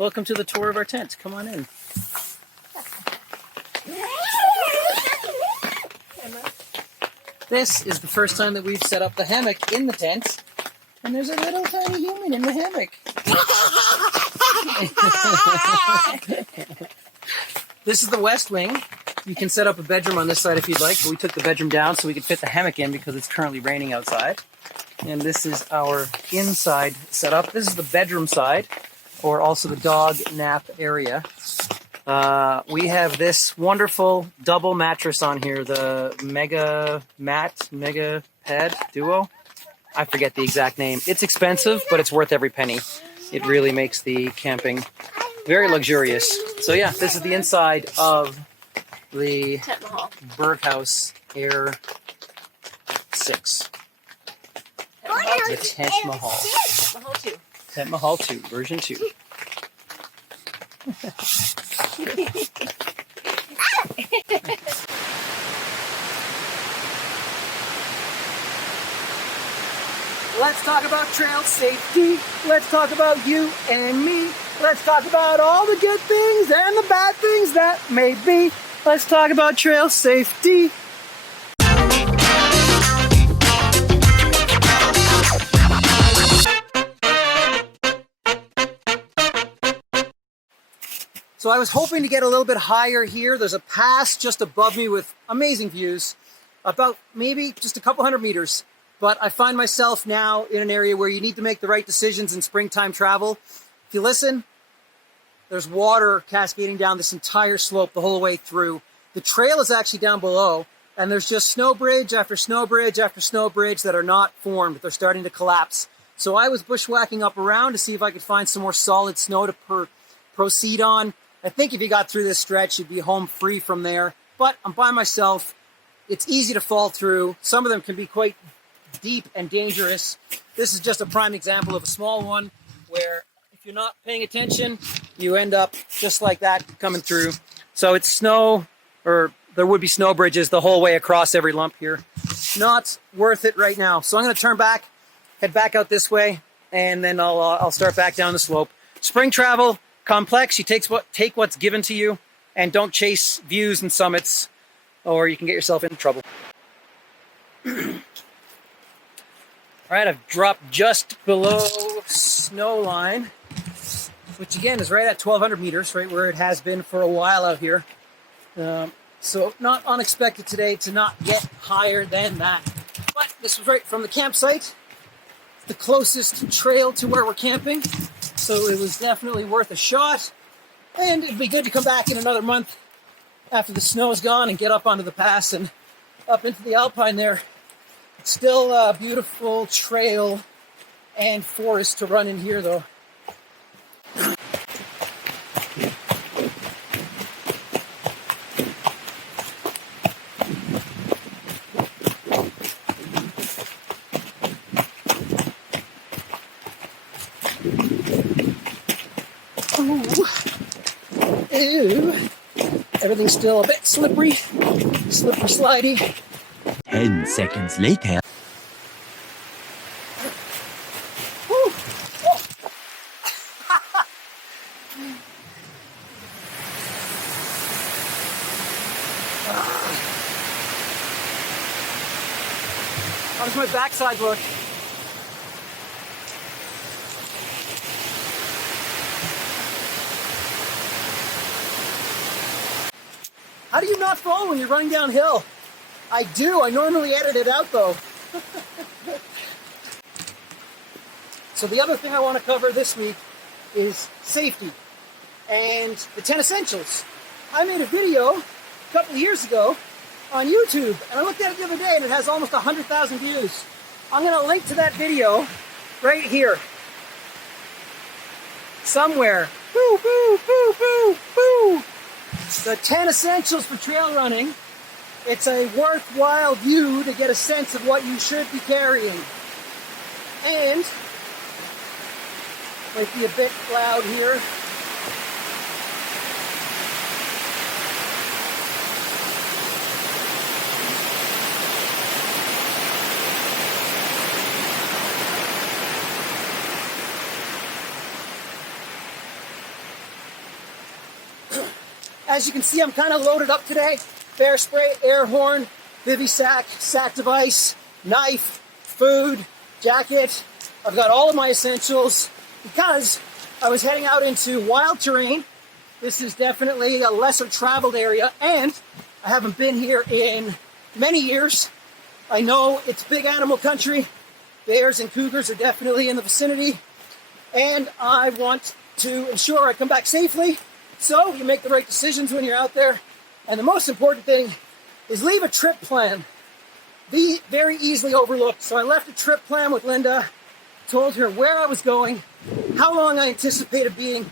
Welcome to the tour of our tent. Come on in. This is the first time that we've set up the hammock in the tent, and there's a little tiny human in the hammock. This is the west wing. You can set up a bedroom on this side if you'd like, but we took the bedroom down so we could fit the hammock in because it's currently raining outside. And this is our inside setup. This is the bedroom side, or also the dog nap area. We have this wonderful double mattress on here, the Mega Pad Duo. I forget the exact name. It's expensive, but it's worth every penny. It really makes the camping very luxurious. So yeah, this is the inside of the Berghaus Air 6. The Tent Mahal. Tent Mahal 2, version 2. Let's talk about trail safety. Let's talk about you and me. Let's talk about all the good things and the bad things that may be. Let's talk about trail safety. So I was hoping to get a little bit higher here. There's a pass just above me with amazing views, about maybe just a couple hundred meters. But I find myself now in an area where you need to make the right decisions in springtime travel. If you listen, there's water cascading down this entire slope the whole way through. The trail is actually down below, and there's just snow bridge after snow bridge after snow bridge that are not formed. They're starting to collapse. So I was bushwhacking up around to see if I could find some more solid snow to proceed on. I think if you got through this stretch, you'd be home free from there. But I'm by myself. It's easy to fall through. Some of them can be quite deep and dangerous. This is just a prime example of a small one where if you're not paying attention, you end up just like that coming through. So it's snow, or there would be snow bridges the whole way across every lump here. Not worth it right now. So I'm going to turn back, head back out this way, and then I'll start back down the slope. Spring travel, complex. You take what's given to you, and don't chase views and summits, or you can get yourself into trouble. All right, I've dropped just below snow line, which again is right at 1,200 meters, right where it has been for a while out here. So not unexpected today to not get higher than that. But this was right from the campsite, the closest trail to where we're camping. So it was definitely worth a shot. And it'd be good to come back in another month after the snow is gone and get up onto the pass and up into the alpine there. It's still a beautiful trail and forest to run in here, though. Ew. Everything's still a bit slippery slidey. 10 seconds later. How does my backside look? How do you not fall when you're running downhill? I do. I normally edit it out, though. So the other thing I want to cover this week is safety and the 10 essentials. I made a video a couple of years ago on YouTube, and I looked at it the other day, and it has almost 100,000 views. I'm going to link to that video right here. Somewhere. Boo, boo, boo, boo, boo. The 10 essentials for trail running. It's a worthwhile view to get a sense of what you should be carrying. And, might be a bit loud here. As you can see, I'm kind of loaded up today. Bear spray, air horn, bivy sack, sack device, knife, food, jacket. I've got all of my essentials because I was heading out into wild terrain. This is definitely a lesser traveled area, and I haven't been here in many years. I know it's big animal country. Bears and cougars are definitely in the vicinity, and I want to ensure I come back safely. So you make the right decisions when you're out there. And the most important thing is leave a trip plan. Be very easily overlooked. So I left a trip plan with Linda, told her where I was going, how long I anticipated being,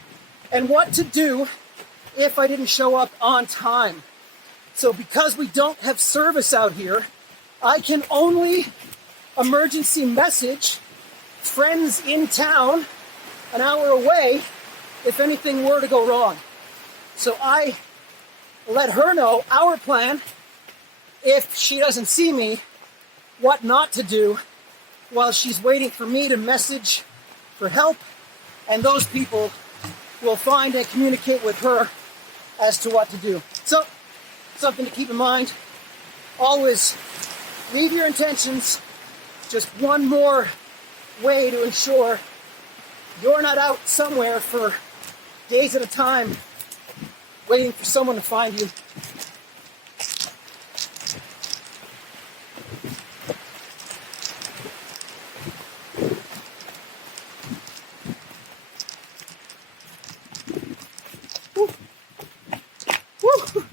and what to do if I didn't show up on time. So because we don't have service out here, I can only emergency message friends in town an hour away if anything were to go wrong. So I let her know our plan if she doesn't see me, what not to do while she's waiting for me to message for help, and those people will find and communicate with her as to what to do. So, something to keep in mind. Always leave your intentions. Just one more way to ensure you're not out somewhere for days at a time waiting for someone to find you. Woo. Woo.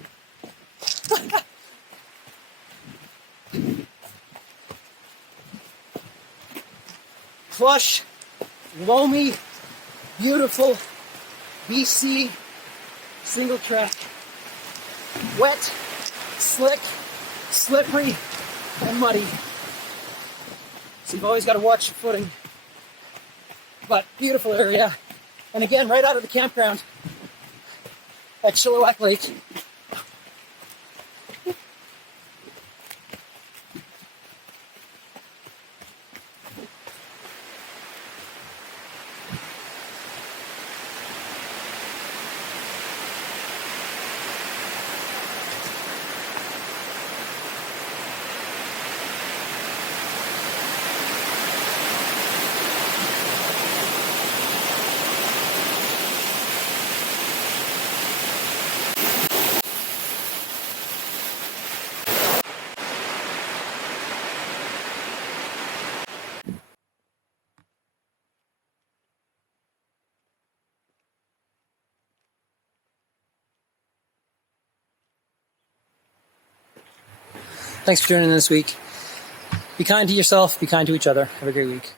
Plush, loamy, beautiful BC single track. Wet, slick, slippery, and muddy. So you've always got to watch your footing. But beautiful area. And again, right out of the campground at Chilliwack Lake. Thanks for tuning in this week. Be kind to yourself, be kind to each other. Have a great week.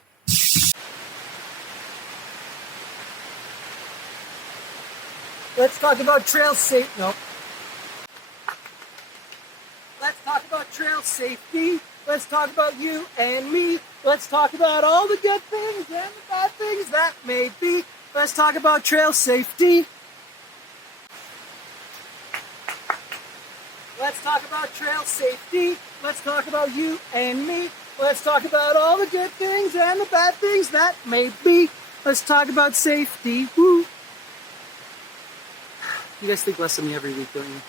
Let's talk about trail safety. No. Let's talk about trail safety. Let's talk about you and me. Let's talk about all the good things and the bad things that may be. Let's talk about trail safety. Let's talk about trail safety. Let's talk about you and me. Let's talk about all the good things and the bad things that may be. Let's talk about safety. Woo. You guys think less of me every week, don't you?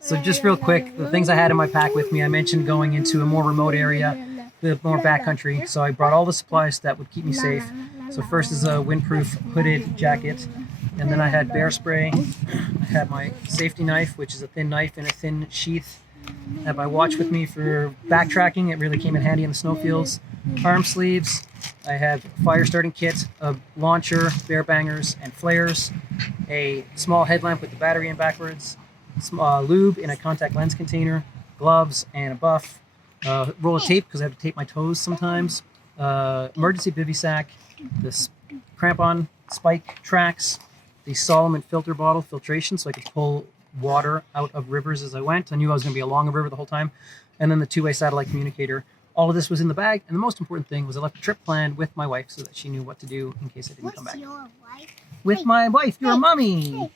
So just real quick, the things I had in my pack with me, I mentioned going into a more remote area, the more backcountry. So I brought all the supplies that would keep me safe. So first is a windproof hooded jacket. And then I had bear spray. I had my safety knife, which is a thin knife in a thin sheath. I had my watch with me for backtracking. It really came in handy in the snowfields. Arm sleeves. I have a fire starting kit, a launcher, bear bangers, and flares. A small headlamp with the battery in backwards. Lube in a contact lens container. Gloves and a buff. Roll of tape because I have to tape my toes sometimes. Emergency bivy sack. This crampon spike tracks. The Salomon filter bottle filtration so I could pull water out of rivers as I went. I knew I was going to be along a river the whole time. And then the two-way satellite communicator. All of this was in the bag. And the most important thing was I left a trip plan with my wife so that she knew what to do in case I didn't come back. What's your wife? With my wife, your mommy.